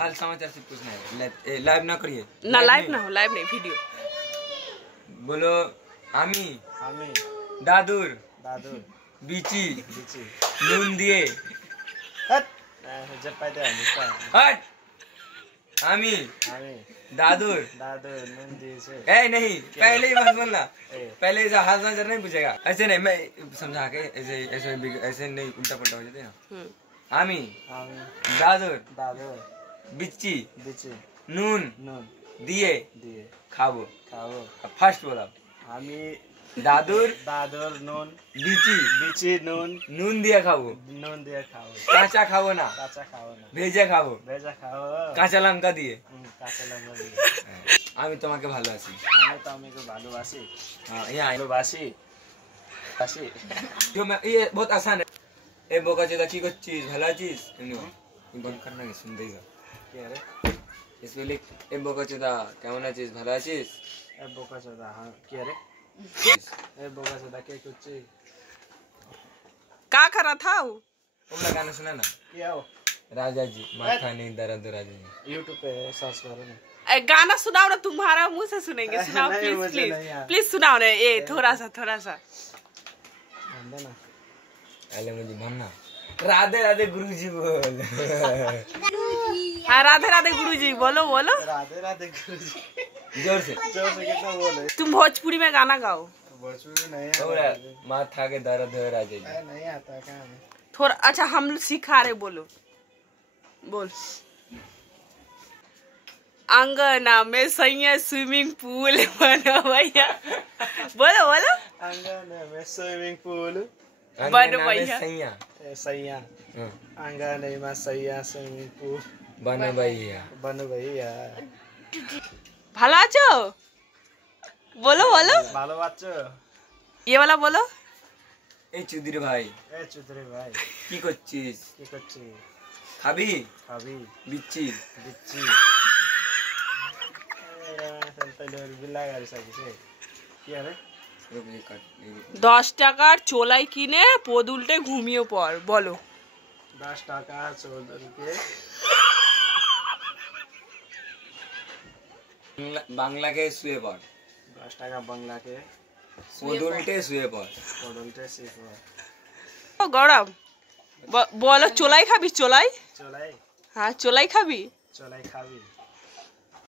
हाल समाचार से पूछना है। लाइव ना करिए ना, लाइव ना हो, लाइव नहीं, वीडियो बोलो। आमी आमी दादुर दादुर बिची बिची नून दिए हट जब पाते हैं हट। आमी आमी दादुर दादुर नून दिए से ए नहीं, पहले ही मत बोलना। पहले ऐसा हाल समाचार नहीं पूछेगा, ऐसे नहीं। मैं समझा के ऐसे ऐसे ऐसे नहीं, उल्टा पुल्टा हो जाते ना। आमी आमी दादुर दादुर बिची बिची नून नून दिए दिए खाबो। खाओ फर्स्ट बोला आमी दादुर दादुर नून बिची बिची नून नून दिया खाबो। नून दिए खाओ काचा खाबो ना, काचा खाओ ना ভেজে খাবো। भेजा खाओ কাঁচা লঙ্কা দিয়ে। কাঁচা লঙ্কা দিয়ে আমি তোমাকে ভালোবাসি। আমি তো আমাকে ভালোবাসি। हाँ यहाँ ভালোবাসি বাসি जो मैं ये बहुत आसान है। ए बोका चेदा की कुछ चीज भला चीज नहीं बंद करना है, सुन देगा क्या रे इसमें लिख। ए बोका चेदा কেমন আছিস ভালো আছিস। ए बोका सदा हां क्या रे ए बोका सदा के कुछ क्या कर रहा था वो? तुमने गाना सुना ना, क्या हो राजा जी माथा नहीं दर्द राजा जी। YouTube पे सर्च करो ना। गाना सुनाओ ना, तुम्हारा मुंह से सुनेंगे। सुनाओ नहीं, प्लीज मुझे प्लीज नहीं आता। प्लीज सुनाओ ना, ये थोड़ा सा अंदर ना पहले मुझे बनना राधे राधे गुरुजी बोल। हाँ, राधे राधे गुरुजी बोलो बोलो राधे राधे गुरुजी जोर से कितना बोले तुम भोजपुरी में गाना गाओ भोजपुरी में नहीं थोड़ा आता माथा के दर्द है राजा जी। नहीं आता कहाँ है थोड़ा। अच्छा हम सिखा रहे, बोलो बोल। अंगना में सैया स्विमिंग पूल बना भैया, बोलो बोलो। आंगन में स्विमिंग पूल बन भैया सैया सैया आंगन में सैया स्विमिंग पूल बन भैया बन भैया ভালো আছো बोलो बोलो। ভালো বাচ্চা ये वाला बोलो। এই চুদির ভাই এ চুদরে ভাই কি করছিস, কি করছিস খাবি খাবি বিচ্ছি দিচ্ছি তাহলে বিলা গাড়ি সাকিছে কি আরে 10 টাকার চোলাই কিনে পদ উল্টে ঘুমিয়ে পড়, বলো। 10 টাকা চোদরকে বাংলা के শুয়ে পড়। 10 টাকা বাংলাকে পদ উল্টে শুয়ে পড়। পড়লতে শিখো ও গৌরব বলো, চোলাই খাবি? চোলাই, চলাই হ্যাঁ চোলাই খাবি। চলাই খাবি